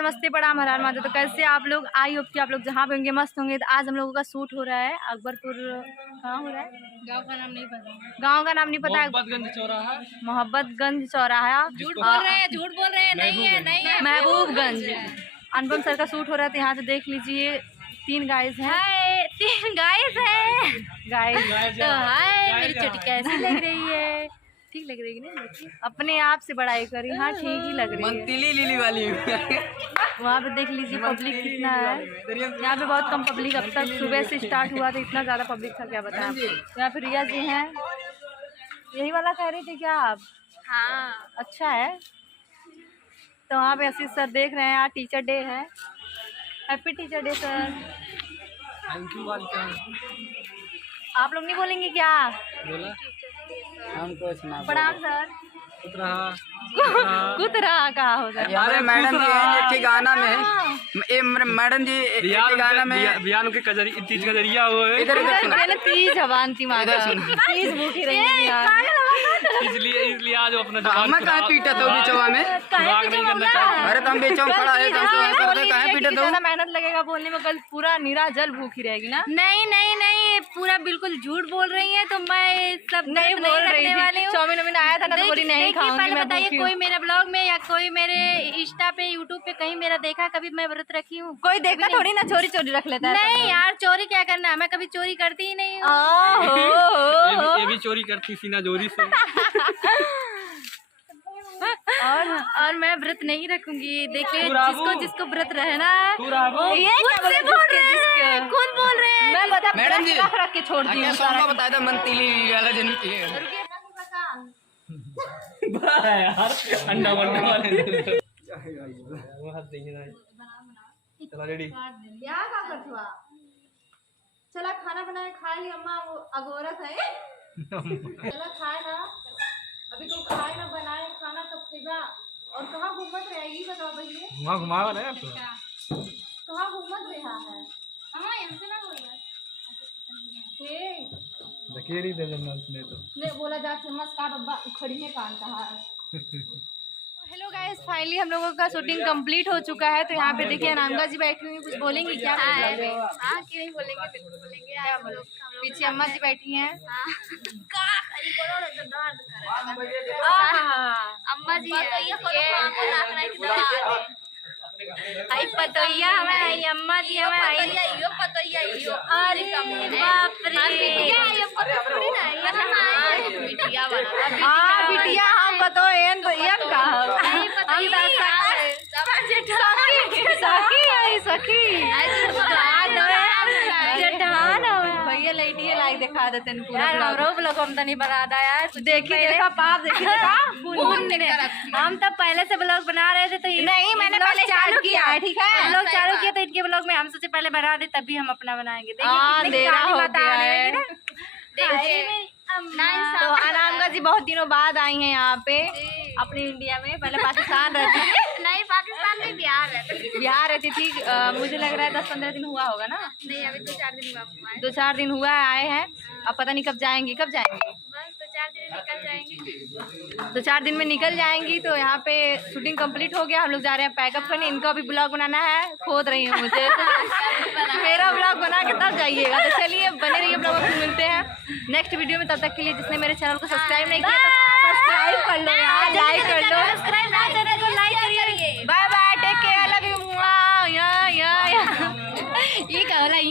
नमस्ते प्रणाम हर हर महादेव। तो कैसे आप लोग, आई होप कि आप लोग जहाँ पे होंगे मस्त होंगे। तो आज हम लोगों का शूट हो रहा है अकबरपुर। कहाँ हो रहा है? गांव का नाम नहीं पता। गांव का नाम नहीं पता। मोहब्बतगंज चौराहा। झूठ बोल रहे हैं, झूठ बोल रहे हैं। नहीं है, नहीं है, महबूबगंज। अनुपम सर का शूट हो रहा है। तो यहाँ से देख लीजिए 3 गाइस हैं। 3 गाइस है। गाइस तो हाय, मेरी चोटी कैसी लग रही है? ठीक लग रही है ना? अपने आप से बड़ाई करी। हाँ ठीक ही लग रही है। मंतीली लीली वाली वहाँ पे देख लीजिए पब्लिक कितना है। यहाँ पे बहुत कम पब्लिक, अब तक सुबह से स्टार्ट हुआ तो इतना ज़्यादा पब्लिक था क्या बताएं। यहाँ पे रिया जी हैं। यही वाला कह रही थी क्या आप? हाँ, अच्छा है। तो वहाँ पे आशीष सर देख रहे हैं। आज टीचर डे है। Happy teacher day sir. Thank you welcome. आप लोग नहीं बोलेंगे क्या? बोला हमको सुना। प्रणाम सर। कुतरा कुतरा कहा होगा। अरे मैडम जी एक ही गाना में मैडम जी एक गाना में बियान के कजरी तीज कजरिया हो इधर इधर तीज जवानती माता तीज भूखी रही यार। इसलिए आज अपना हम कहाँ पीटा तो बिचवा में। अरे तुम बेचो खड़ा है तुम कहाँ पीटा तो। मेहनत लगेगा बोलने में, कल पूरा नीरा जल भूखी रहेगी ना। नहीं नहीं नहीं, पूरा बिल्कुल झूठ बोल रही है। तो मैं सब नहीं बोल रही थी। चाउमीन आया था ना तो बोली नहीं खाऊंगी पहले मैं। बताइए, कोई मेरे ब्लॉग में या कोई मेरे इंस्टा पे यूट्यूब पे कहीं मेरा देखा कभी मैं व्रत रखी हूँ? कोई देखा थोड़ी ना, चोरी चोरी रख लेता है। नहीं यार, चोरी क्या करना है, मैं कभी चोरी करती ही नहीं हूँ। ये भी चोरी करती सीना जोरी से। और मैं व्रत नहीं रखूंगी। देखिए जिसको व्रत रहना है ये कौन बोल रहे हैं? मैं बता मैडम जी रख के छोड़ दी। क्या बताया था मंतीली वाला जन यार अंडा वंडा वाले चला रेडी। चला खाना बनाए, खाए ली अम्मा। वो अगोरत है। चला खाए ना, अभी तो खाए ना बनाए खाना कब खेगा। और कहाँ घूमत रहेगी बताओ भैया। घुमावा ना कहाँ घूमत रहा है? धकेरी दे देना उसने तो। ने बोला जा फेमस का डब्बा उखड़ी है कान का है। हेलो गाइस, फाइनली हम लोगों का शूटिंग कंप्लीट हो चुका है। तो यहाँ पे देखिए अनामिका जी बैठी हुई, कुछ बोलेंगी क्या? हाँ, क्यों नहीं बोलेंगे, बिल्कुल बोलेंगे। हम लोग पीछे अम्मा जी बैठी हैं। अम्मा जी आई पतोइया हमें, आई अम्मा जी हमें, आई अरे बाप रे बिटिया हम पतो एन का सखी जेठान भैया लाइटिए लाइक दिखा देते हैं पूरा। हम तो नहीं बना था यार। देखिए देखा पाप देखिए हम तब पहले से ब्लॉग बना रहे थे तो नहीं, मैंने पहले चालू किया है। ठीक है, हम लोग चालू किया तो इनके ब्लॉग में हम सोचे पहले बना दे तभी हम अपना बनाएंगे। अंधेरा हो गया है। तो अनामिका जी बहुत दिनों बाद आई हैं यहाँ पे अपने इंडिया में। पहले पाकिस्तान रहती थी। नहीं, पाकिस्तान में बिहार रहती थी। मुझे लग रहा है 10-15 दिन हुआ होगा ना। नहीं, अभी 2-4 दिन हुआ। 2-4 दिन हुआ आए हैं। अब पता नहीं कब जाएंगी। बस 2-4 दिन निकल जाएंगे। 2-4 दिन में निकल जाएंगी। तो यहाँ पे शूटिंग कंप्लीट हो गया। हम लोग जा रहे हैं पैकअप करने। इनको अभी ब्लॉग बनाना है। खोद रही हूँ मुझे। मेरा ब्लॉग बना के तब जाइएगा। तो चलिए बने रहिए, ब्लॉग में मिलते हैं नेक्स्ट वीडियो में। तब तक के लिए जिसने मेरे चैनल को सब्सक्राइब नहीं किया तो सब्सक्राइब कर लो यार, लाइक कर लो। सब्सक्राइब ना करें तो लाइक करिए। Bye bye, take care, love you. या ये क्या हो रहा है?